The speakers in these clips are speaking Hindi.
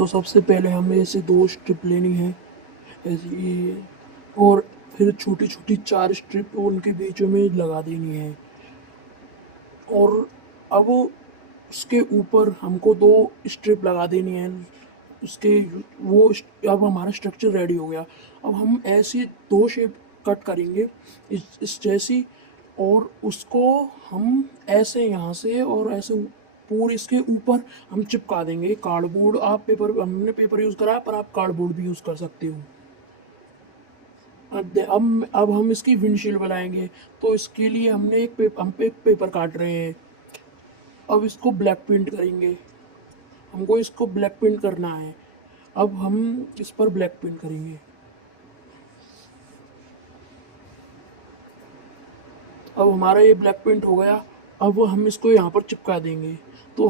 तो सबसे पहले हमें ऐसे 2 स्ट्रिप लेनी है, ऐसे ये, और फिर छोटी-छोटी 4 स्ट्रिप उनके बीच में लगा देनी है। और अब उसके ऊपर हमको 2 स्ट्रिप लगा देनी है। उसके वो अब हमारा स्ट्रक्चर रेडी हो गया। अब हम ऐसी 2 शेप कट करेंगे इस जैसी, और उसको हम ऐसे यहाँ से और ऐसे पूरे इसके ऊपर हम चिपका देंगे कार्डबोर्ड। आप पेपर, हमने पेपर यूज़ करा है, पर आप कार्डबोर्ड भी यूज़ कर सकते हो। अब हम इसकी विंडशील्ड बनाएंगे, तो इसके लिए हमने एक पेपर काट रहे हैं। अब इसको ब्लैक पेंट करेंगे, हमको इसको ब्लैक पेंट करना है। अब हम इस पर ब्लैक पेंट करेंगे। अब हमारा ये ब्लैक पेंट हो गया। अब हम इसको यहाँ पर चिपका देंगे। तो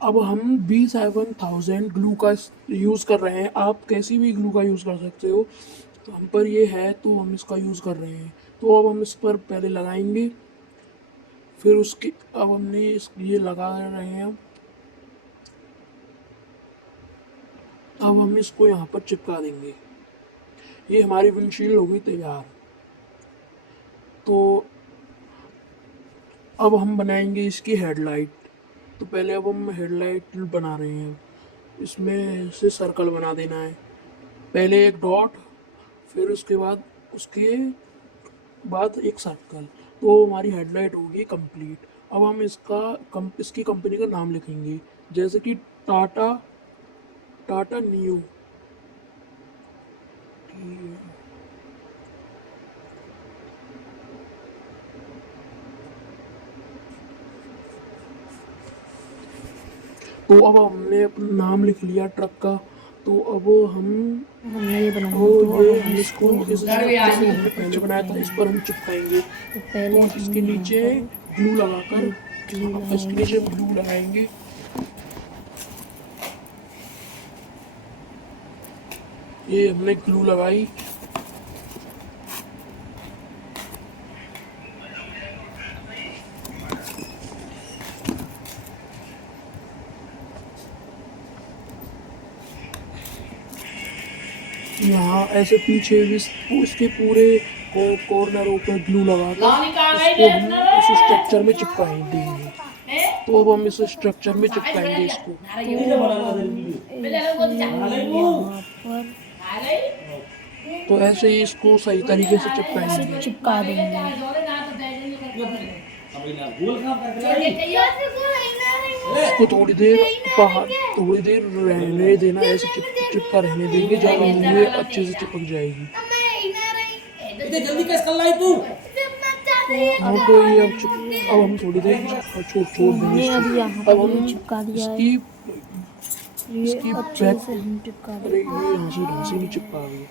अब हम B7000 ग्लू का यूज़ कर रहे हैं। आप कैसी भी ग्लू का यूज़ कर सकते हो, तो हम पर ये है तो हम इसका यूज़ कर रहे हैं। तो अब हम इस पर पहले लगाएंगे, फिर उसकी अब हमने ये लगा रहे हैं। अब हम इसको यहाँ पर चिपका देंगे। ये हमारी विंडशील्ड हो गई तैयार। तो अब हम बनाएंगे इसकी हेडलाइट। तो पहले अब हम हेडलाइट बना रहे हैं। इसमें से सर्कल बना देना है, पहले एक डॉट, फिर उसके बाद एक सर्कल। तो हमारी हेडलाइट होगी कंप्लीट। अब हम इसकी कंपनी का नाम लिखेंगे, जैसे कि टाटा टाटा न्यू। तो अब हमने अपना नाम लिख लिया ट्रक का। तो अब हमने ये बनाया, हम इसको इस स्ट्रक्चर हमने पहले बनाया था, इस पर हम चिपकाएंगे। तो पहले तो इसके नीचे ग्लू लगाकर, इसके नीचे ग्लू लगाएंगे। ये हमने ग्लू लगाई। यहाँ ऐसे पीछे भी इसके पूरे कॉर्नरों पर ग्लू लगाकर इसको हम इस स्ट्रक्चर में चिपकाएं देंगे। तो अब हम इस स्ट्रक्चर में चिपकाएंगे इसको। तो ऐसे ही इसको सही तरीके से चिपकाएंगे। चिपका देंगे। इसको थोड़ी देर रहने देना, ऐसे चिपका रहने देंगे। जब ये अच्छे से चिपक जाएगी। हाँ, तो ये अब हम थोड़ी देर छोड़ देंगे इसको। अब हम चिपका दिया है। इसकी अच्छे बैक, से हम चिपका अरे ये यहाँ से ढंग से नहीं चिपका गई।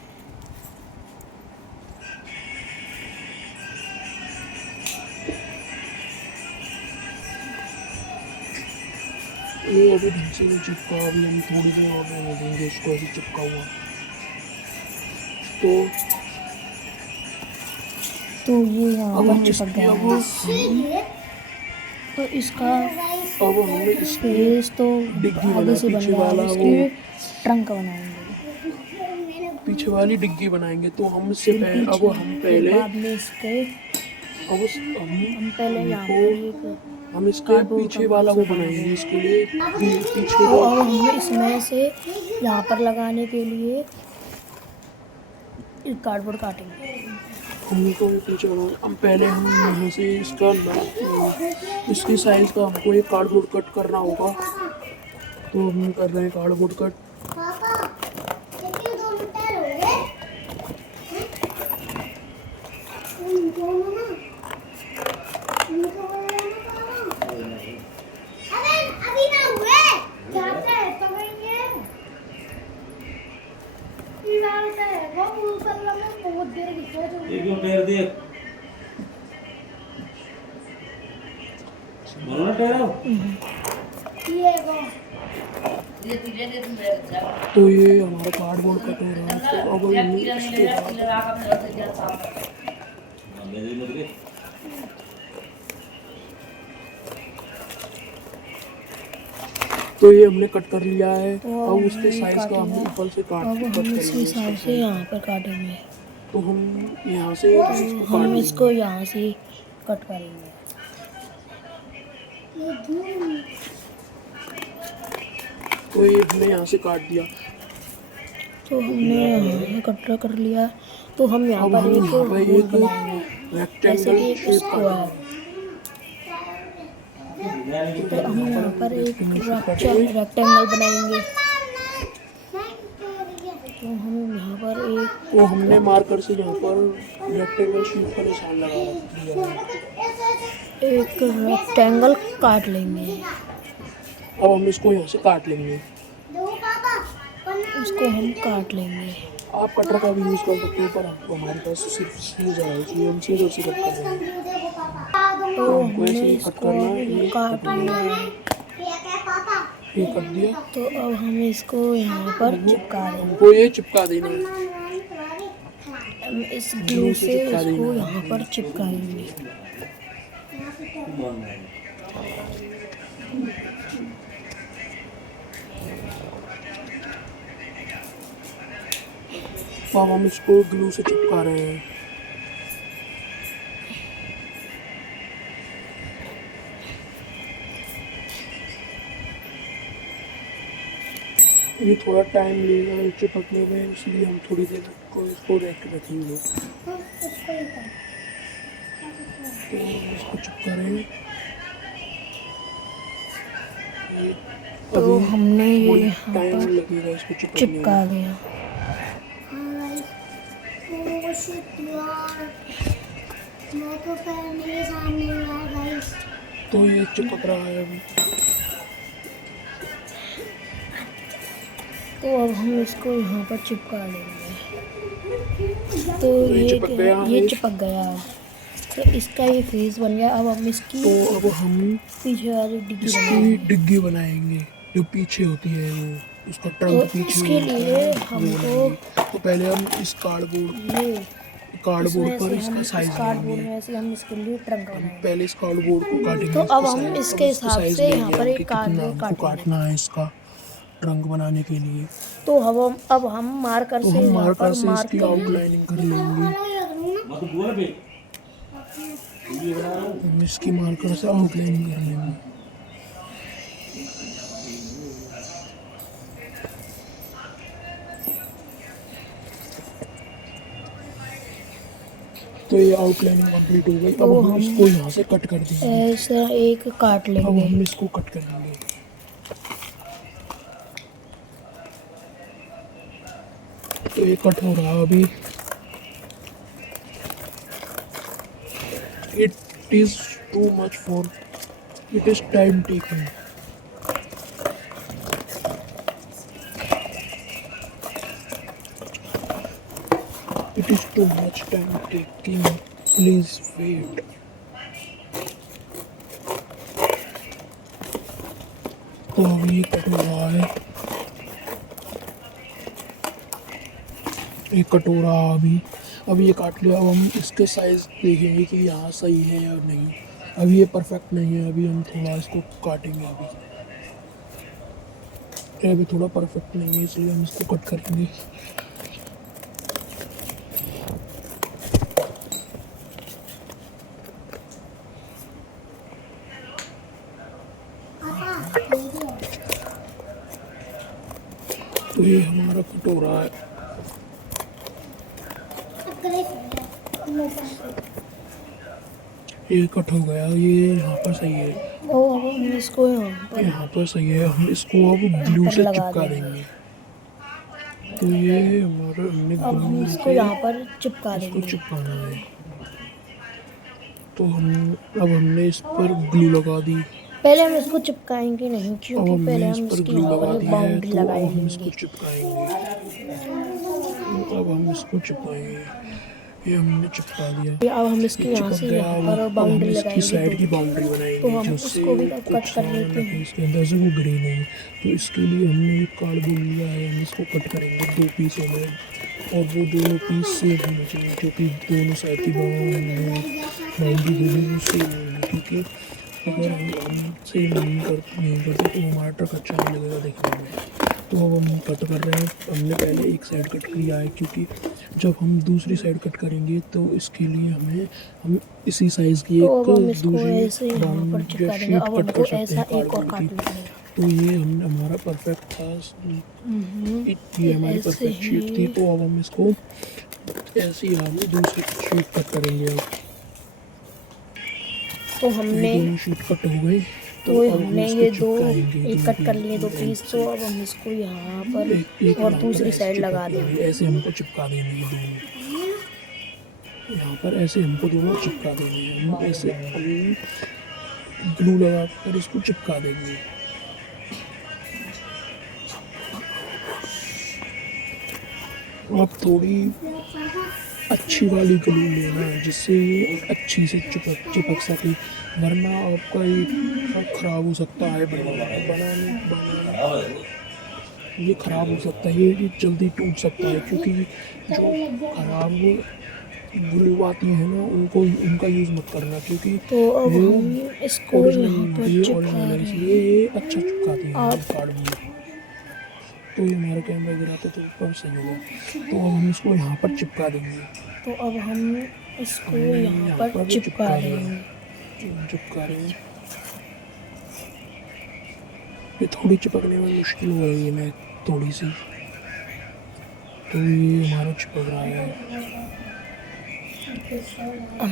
ये अभी ढंग से नहीं चिपका। अभी हम थोड़ी देर और रहने देंगे इसको ऐसे चिपका हुआ। तो ये यहाँ अब पर हम चिपक गया है। तो इसका अब हमें इसकी फेस तो डिग्गी आगे से बन पीछे रहा वाला है, वो इसकी ट्रंक बनाएंगे। पीछे वाली डिग्गी बनाएंगे। तो हम इससे फिर पहले पीछे हम फिर पहले बाद में इसके हम पहले यहाँ हमको पर हम इसके कार्डबोर्ड पीछे का वाला वो बॉक्स बनाएंगे। बनाएंगे। इसके लिए पीछे तो को अब हम इसमें से यहाँ पर लगाने के लिए कार्डबोर्ड काटेंगे। हमको पीछे हम पहले हम यहाँ से इसकी साइज का हमको एक कार्डबोर्ड कट करना होगा। तो हम कर रहे हैं कार्डबोर्ड कट। तो ये हमारा कार्डबोर्ड कट हो रहा है। तो अब इसके बाद तो ये हमने कट कर लिया है। तो अब उसके हमने साइज का हम काटेगा। ऊपर से अब कट हम इस करेंगे हिसाब से इसका। यहाँ पर काटेंगे। तो हम यहाँ से तो इसको काट हम इसको लेंगे। यहाँ से कट करेंगे। तो ये हमने यहाँ से काट दिया। तो हमने यहाँ कटरा कर लिया। तो हम यहाँ अब पर हम एक यहाँ पे होल एक बनाएंगे, जैसे रेक्टेंगल कि एक शेप स्क्वायर। काटेंगे। तो हम यहाँ पर एक रेक्टेंगल शेप काटेंगे। रेक्टेंगल बनाएंगे। तो हम यहाँ पर एक तो हमने मार्कर से यहाँ पर रेक्टेंगल शेप का निशान लगा दिया है। रेक्टेंगल काट लेंगे। अब हम इसको यहाँ से काट लेंगे। इसको हम काट लेंगे। आप कटर का भी यूज़ कर सकते हो, पर हमको हमारे पास सिर्फ सीजर है, इसलिए हम सीजर से कट कर रहे हैं। तो तो हमको ऐसे हमने ही कट इसको करना है। ये काट लिया है। ये कट दिया। तो अब हम इसको यहाँ पर चिपका देंगे। हमको ये चिपका देना है। हम इस ग्लू से चिपका इसको देना है। यहाँ पर चिपकाएंगे। तो अब हम इसको ग्लू से चिपका रहे हैं। ये थोड़ा टाइम लेगा चिपकने में, इसलिए हम थोड़ी देर को इसको रखेंगे। तो हम इसको चिपका रहे हैं। तो हमने ये ये यहाँ टाइम पर लगेगा इसको चिपकने चिपका में। दिया। तो ये चिपक रहा है अभी। तो अब हम इसको यहाँ पर चिपका लेंगे। तो ये चिपक गया है। ये चिपक गया। तो इसका ये फेस बन गया। अब हम इसकी तो अब हम पीछे वाली डिग्गी इसकी बनाएंगे। डिग्गी बनाएंगे, जो पीछे होती है वो, उसका ट्रंक तो पीछे इसके होता लिए है, वो हमको बनाएंगे। तो पहले हम इस ये कार्डबोर्ड इसमें पर से इसका हम साइज इस कार्डबोर्ड लेंगे। में से हम इसके लिए ट्रंक बनाएंगे। पहले इस कार्डबोर्ड को काटेंगे। तो इसका अब हम size- इसके अब हिसाब size से लेंगे यहाँ पर कि एक कितना कार्डबोर्ड हमको काटेंगे। काटना है इसका ट्रंक बनाने के लिए। तो अब हम मार्कर तो से हम यहाँ मार्कर पर से मार्क इसकी करेंगे। आउटलाइनिंग कर लेंगे। हम इसकी मार्कर से आउटलाइनिंग कर लेंगे। तो ये आउटलाइनिंग कंप्लीट हो गई। अब तो हम हम इसको यहाँ से कट कर देंगे। ऐसा एक काट अब लेंगे। हम इसको कट करेंगे। तो ये कट हो रहा है अभी। It is too much for it is time taking. It is too much time taking. Please wait. तो अभी ये कट हो रहा है। ये कट हो रहा है अभी। अभी ये काट लिया। अब हम इसके साइज देखेंगे कि यहाँ सही है या नहीं। अभी ये परफेक्ट नहीं है। अभी हम थोड़ा इसको काटेंगे। अभी थोड़ा परफेक्ट नहीं है, इसलिए हम इसको कट करेंगे। तो ये हमारा कट हो रहा है। ये कट हो गया। ये यहाँ पर सही है। तो अब हम इसको यहाँ पर सही है। हम इसको अब ग्लू से लगा चिपका देंगे। तो ये हमारा हमने अब हम ग्लू इसको से यहाँ पर चिपका इसको देंगे। चिपकाना है। तो अब हमने इस पर ग्लू लगा दी। पहले हम इसको चिपकाएंगे नहीं, अब क्योंकि हमने पहले इस हम पर इसकी ग्लू यहाँ लगा पर दी है, बाउंड्री तो अब लगाएंगे। हम इसको चिपकाएंगे। अब हम इसको चिपकाएंगे। ये हमने चिपका दिया। अब हम इसके ये यहाँ चिपक से गया। यहाँ अब पर हम बाउंड्री इसकी साइड की लगाएंगे। बाउंड्री तो बनाएंगे, हम जिससे इसको भी कट कुछ कर लेते हैं। इसके अंदर से वो गिरे नहीं। तो इसके लिए हमने एक कार्डबोर्ड लिया है। हम इसको कट करेंगे 2 पीसों में, और वो दोनों पीस सेम होने चाहिए, जो कि दोनों साइड की बाउंड्री होगी वो सेम होगी। क्योंकि अगर हम से नहीं करते तो हमारा ट्रक अच्छा नहीं लगेगा देखने में। तो अब हम कट कर रहे हैं। हमने पहले एक साइड कट किया है क्योंकि जब हम दूसरी साइड कट करेंगे तो इसके लिए हम इसी साइज़ की तो एक अब हम इसको दूसरी ऐसे यहाँ पर राउंड या चिपका देंगे। शीट अब कट हमको कर सकते ऐसा हैं एक और कार्डबोर्ड की। काटना पड़ेगा। तो ये हमारा परफेक्ट था, ये हमारी ऐसे परफेक्ट शीट थी। ही तो अब हम इसको ऐसे ही हम दूसरी शीट कट करेंगे। अब तो ये हमने दोनों शीट कट हो गई। तो अब हम हमने इसको ये दो चिपकाएंगे एक कट कर लिए 2 पीस। तो अब हम इसको यहाँ पर एक और यहाँ पर दूसरी ऐसे साइड चिपक लगा गए। देंगे। ऐसे हमको चिपका देने हैं दोनों। यहाँ पर ऐसे हमको दोनों चिपका देने हैं। हम ऐसे ग्लू लगा कर इसको चिपका देंगे। अब थोड़ी अच्छी वाली ग्लू लेना जिससे ये अच्छी से चिपक सके, वरना आपका ये सब खराब हो सकता है। बनाने ये खराब हो सकता है, ये जल्दी टूट सकता है क्योंकि जो खराब ग्लू आती है ना उनका यूज़ मत करना क्योंकि तो अब वो हम इसको ओरिजिनल यहाँ नहीं पर होती है। चिपका ओरिजिनल है रहे इसलिए हैं। ये अच्छा चिपकाती है आप कार्डबोर्ड। तो ये हमारा कैमरा गिरा था तो ऊपर सही हो गया। तो अब हम इसको यहाँ पर चिपका देंगे। तो अब हम इसको हमने यहाँ यहाँ पर पर चिपका चिपका रहे दिया। हैं। चिपका रहे हैं। ये थोड़ी चिपकने में मुश्किल हो रही है मैं थोड़ी सी। तो ये हमारा चिपक रहा है।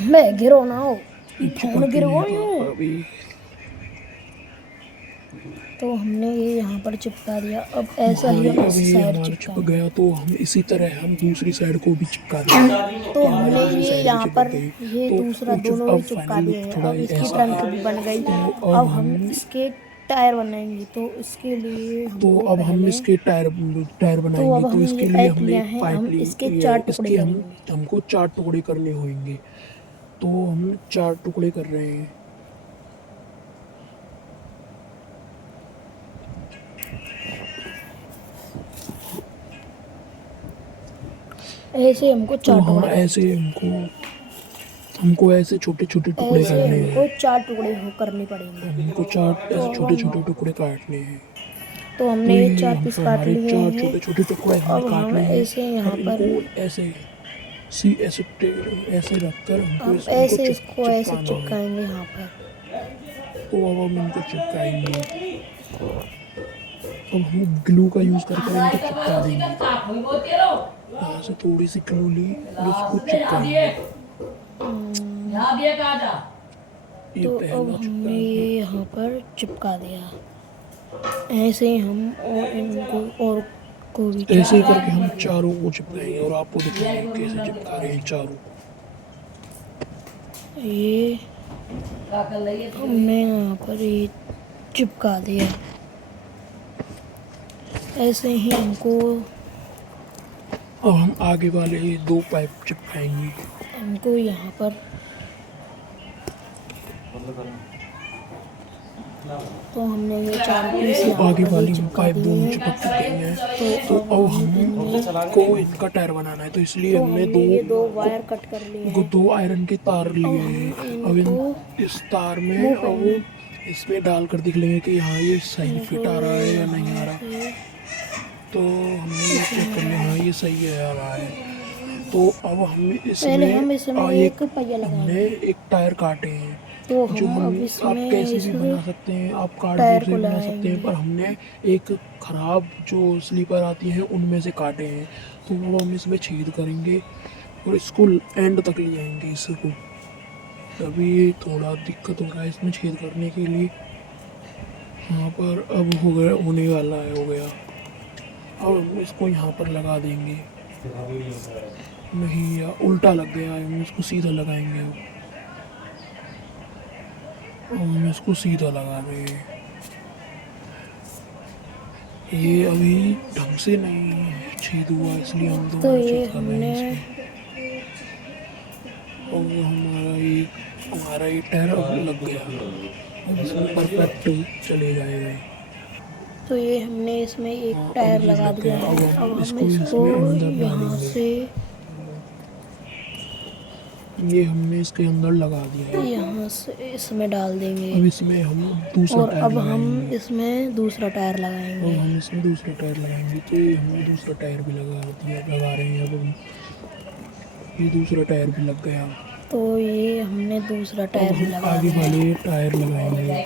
मैं गिरो ना हो, ये फोन चिपक गिर नहीं गई था हूँ। अभी। तो हमने ये यहाँ पर चिपका दिया। अब ऐसा ही हम अब इस ये साइड हमारा चिपक चिपकाएंगे। गया तो हम इसी तरह हम दूसरी साइड को भी चिपका देंगे। तो ये हमारी हमने दूसरी ये साइड भी यहाँ चिपक पर गई। ये तो दूसरा जो दोनों भी अब चिपका फाइनल दिए लुक हैं। थोड़ा अब इसकी ऐसा ट्रंक है। भी बन गई। तो अब हम इसके टायर बनाएंगे। तो इसके लिए तो हमको अब हम पहले इसके टायर तो बनाएंगे। अब तो हमने इसके ये लिए पैक हमने लिया एक है। पाइप हम ली इसके है। 4 टुकड़े इसके करेंगे। हमको 4 टुकड़े करने होंगे। तो हम 4 टुकड़े कर रहे हैं। ऐसे हमको तो 4 हाँ टुकड़े ऐसे हमको ऐसे छोटे छोटे टुकड़े ऐसे करने हमको हैं। 4 टुकड़े करने पड़ेंगे। हमको 4 तो ऐसे अब छोटे हम छोटे टुकड़े काटने हैं। तो तो हमने ये ये 4 हम पीस पर काट हमारे लिए 4 हैं। छोटे छोटे टुकड़े तो हमने अब काट हम लिए हैं। ऐसे यहाँ अब पर इनको ऐसे रखकर हमको हम इनको ऐसे इसको ऐसे चिपकाना है। चिपकाएंगे यहाँ पर। तो अब हम इनको चिपकाएंगे। अब हम ग्लू का यूज़ करके इनको चिपका देंगे। यहाँ से थोड़ी सी ग्लू ली और इसको चिपकाएंगे। ये तो अब पहला हमने चिपका ये यहाँ पर चिपका दिया। ऐसे ही हम और इनको और को भी ऐसे ही चिपका करके हम चारों को चिपकाएंगे और आपको दिखाएंगे कैसे चिपका रहे हैं चारों। ये हमने यहाँ पर ये चिपका दिया। ऐसे ही हमको अब हम आगे वाले ये 2 पाइप चिपकाएंगे। यहाँ पर तो हमने ये 4 पीस तो यहाँ आगे पर वाली चिपका पाइप दिए दोनों हैं। चिपक चुके हैं। तो अब हमको इनका टायर बनाना है। तो इसलिए तो हमने हमने ये 2 वायर कट कर लिए हैं। 2 आयरन के तार लिए हैं। अब इस तार में अब इसमें डालकर देख लेंगे कि हाँ ये सही फिट आ रहा है या नहीं आ रहा। तो हमने ये चेक कर लिया, हाँ ये सही है आ रहा है। तो अब हम पहले हम इसमें एक पहिया हमने लगाएंगे। एक टायर काटे हैं। तो जो हम हम अब आप इसमें कैसे भी इस बना सकते हैं, आप टायर कार्डबोर्ड से को भी बना सकते हैं, लगाएंगे। पर हमने एक ख़राब जो स्लीपर आती है उनमें से काटे हैं। तो वो हम इसमें छेद करेंगे और इसको एंड तक ले आएंगे इसको। अभी थोड़ा दिक्कत हो रहा है इसमें छेद करने के लिए। यहाँ पर अब हो गया, होने वाला है, हो गया। अब हम इसको यहाँ पर लगा देंगे। नहीं या उल्टा लग गया है, हम इसको सीधा लगाएंगे। अब हम इसको सीधा लगा रहे हैं। ये अभी ढंग से नहीं छेद हुआ इसलिए हम तो दोबारा ये छेद कर रहे हमने हैं इसमें। और हमारा ये टायर अब लग गया। अब इसमें परफेक्ट चले जाएगा। तो ये हमने इसमें एक हाँ, टायर अब ये लगा लग दिया गया। है। अब हम अब हम इसको इसको इसमें अंदर यहाँ डालेंगे। से ये हमने इसके अंदर लगा दिया है। यहाँ से इसमें डाल देंगे अब इसमें हम दूसरा और टायर अब हम लगाएंगे। इसमें दूसरा टायर अब लगाएंगे। हम इसमें दूसरा टायर लगाएंगे, तो ये हमने दूसरा टायर भी लगा रहे हैं। अब हम ये दूसरा टायर भी लग गया। तो ये हमने दूसरा अब टायर भी हम लगा आगे दिया। वाले टायर लगाएंगे।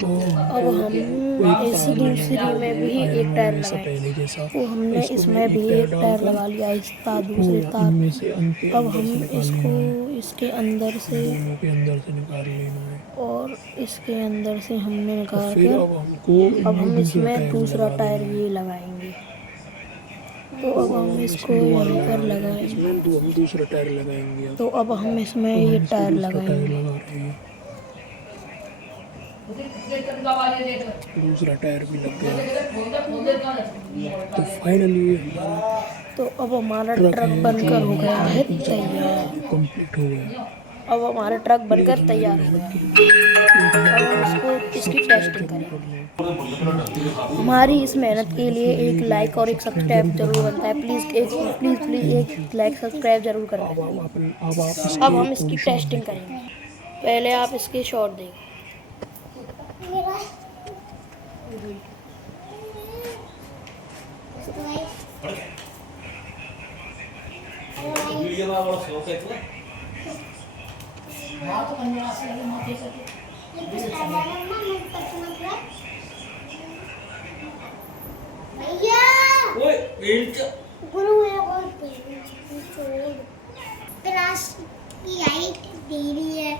तो अब हम एक इस टायर दूसरी में भी आयरन एक वाले टायर में सा लगाएंगे। पहले जैसा, तो हमने इसको इसमें भी टायर एक टायर डालकर लगा लिया, इस तार इसको दूसरे तार। इनमें से अंदर अब अंदर हम से निकाल इसको लेना है। इसके अंदर से दोनों के अंदर से निकाल लेना है। और इसके अंदर से हमने और निकाल फिर कर अब हमको अब इनमें हम दूसरा इसमें टायर भी दूसरा लगा टायर देना है। भी लगाएंगे। तो तो अब हम हम इसको इसमें दोबारा यहाँ पर लगा रहे हैं। लगाएंगे। इसमें हम दूसरा टायर लगाएंगे। अब तो अब हम इसमें अब ये हम इसमें टायर दूसरा टायर लगाएंगे। लगा रहे हैं। दूसरा टायर भी लग गया। तो फाइनली हमारा तो अब हमारा ट्रक ट्रक है बनकर हो जो गया है हमने तैयार। कंप्लीट हो गया। अब हमारा ट्रक बनकर हमारी तैयार हो मेहनत गया। की एक अब लाइक हम और इसको एक इसकी सब्सक्राइब टेस्टिंग जरूर करेंगे। कर लें। हमारी इस मेहनत इस के मेहनत लिए के लिए एक एक लाइक और एक सब्सक्राइब जरूर जरूर करना। बनता है। Please thank you. एक लाइक सब्सक्राइब जरूर करना। अब आप अब हम इसके इसकी पूरी शॉट टेस्टिंग देखें। करेंगे। पहले आप इसके शॉट देंगे। क्लास की हाइट दे रही है।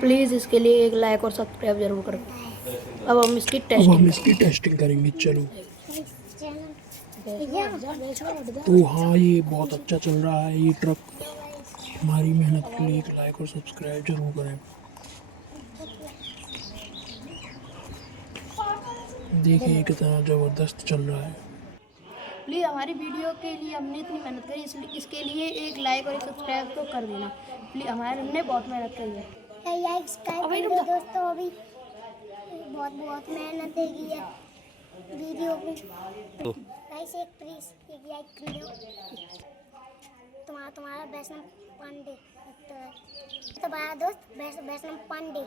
प्लीज़ इसके लिए एक लाइक और सब्सक्राइब जरूर करें। अब हम इसकी अब हम टेस्टिंग इसकी टेस्टिंग करेंगे। चलो। करेंगे। तो हाँ, ये बहुत अच्छा चल रहा है ये ट्रक। हमारी मेहनत के लिए एक लाइक और सब्सक्राइब जरूर करें। देखिए कितना ज़बरदस्त चल रहा है। प्लीज़ हमारी वीडियो के लिए हमने इतनी मेहनत करी, इसलिए इसके लिए एक लाइक और एक सब्सक्राइब तो कर देना। प्लीज़ हमने बहुत मेहनत करी है। दोस्तों अभी बहुत बहुत मेहनत की है वीडियो में। गाइस एक प्लीज एक लाइक कर दो। तुम्हारा वैष्णव पांडे तो बड़ा दोस्त वैष्णव पांडे।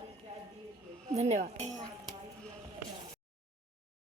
धन्यवाद।